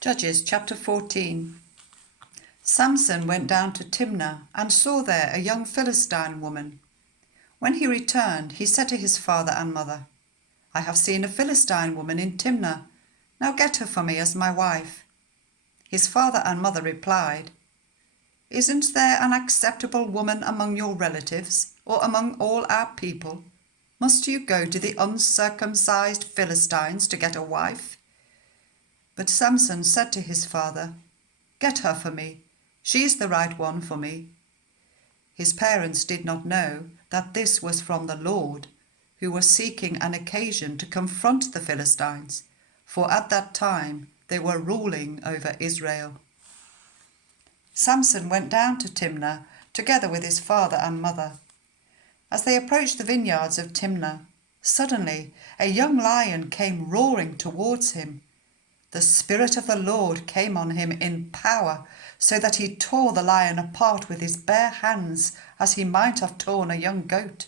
Judges chapter 14. Samson went down to Timnah and saw there a young Philistine woman. When he returned, he said to his father and mother, "I have seen a Philistine woman in Timnah. Now get her for me as my wife." His father and mother replied, "Isn't there an acceptable woman among your relatives or among all our people? Must you go to the uncircumcised Philistines to get a wife?" But Samson said to his father, "Get her for me. She is the right one for me." His parents did not know that this was from the Lord, who was seeking an occasion to confront the Philistines, for at that time they were ruling over Israel. Samson went down to Timnah together with his father and mother. As they approached the vineyards of Timnah, suddenly a young lion came roaring towards him. The Spirit of the Lord came on him in power, so that he tore the lion apart with his bare hands, as he might have torn a young goat.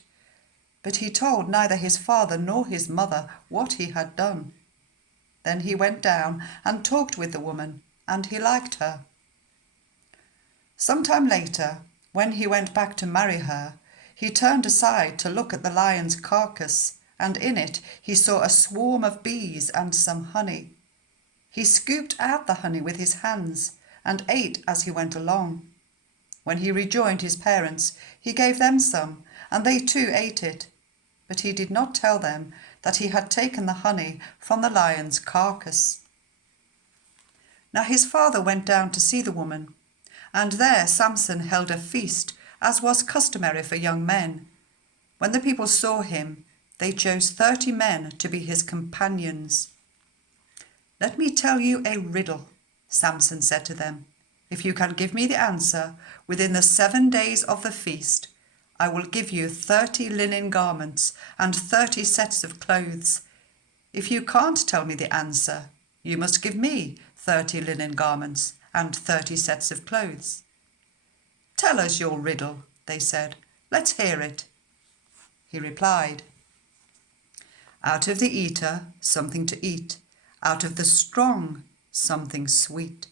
But he told neither his father nor his mother what he had done. Then he went down and talked with the woman, and he liked her. Some time later, when he went back to marry her, he turned aside to look at the lion's carcass, and in it he saw a swarm of bees and some honey. He scooped out the honey with his hands and ate as he went along. When he rejoined his parents, he gave them some, and they too ate it. But he did not tell them that he had taken the honey from the lion's carcass. Now his father went down to see the woman, and there Samson held a feast, as was customary for young men. When the people saw him, they chose 30 men to be his companions. "Let me tell you a riddle," Samson said to them. "If you can give me the answer within the 7 days of the feast, I will give you 30 linen garments and 30 sets of clothes. If you can't tell me the answer, you must give me 30 linen garments and 30 sets of clothes." "Tell us your riddle," they said. "Let's hear it." He replied, "Out of the eater, something to eat. Out of the strong, something sweet."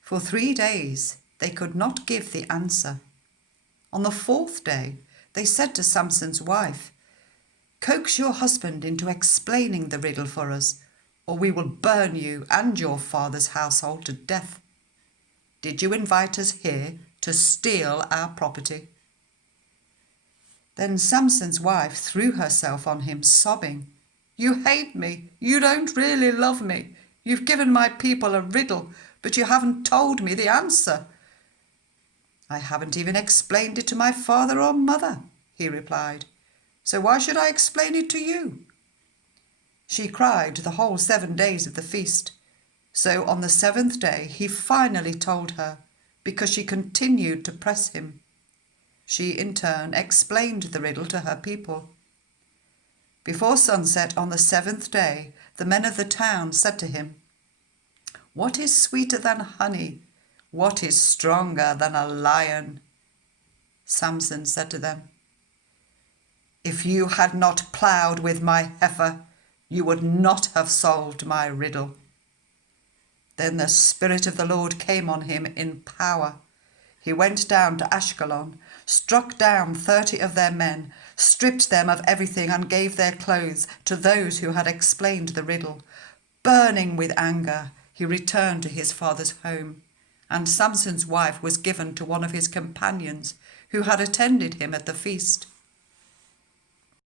For 3 days they could not give the answer. On the 4th day they said to Samson's wife, "Coax your husband into explaining the riddle for us, or we will burn you and your father's household to death. Did you invite us here to steal our property?" Then Samson's wife threw herself on him, sobbing, "You hate me. You don't really love me. You've given my people a riddle, but you haven't told me the answer." "I haven't even explained it to my father or mother," he replied. "So why should I explain it to you?" She cried the whole 7 days of the feast. So on the 7th day he finally told her, because she continued to press him. She in turn explained the riddle to her people. Before sunset on the 7th day, the men of the town said to him, "What is sweeter than honey? What is stronger than a lion?" Samson said to them, "If you had not ploughed with my heifer, you would not have solved my riddle." Then the Spirit of the Lord came on him in power. He went down to Ashkelon, struck down 30 of their men, stripped them of everything and gave their clothes to those who had explained the riddle. Burning with anger, he returned to his father's home, and Samson's wife was given to one of his companions who had attended him at the feast.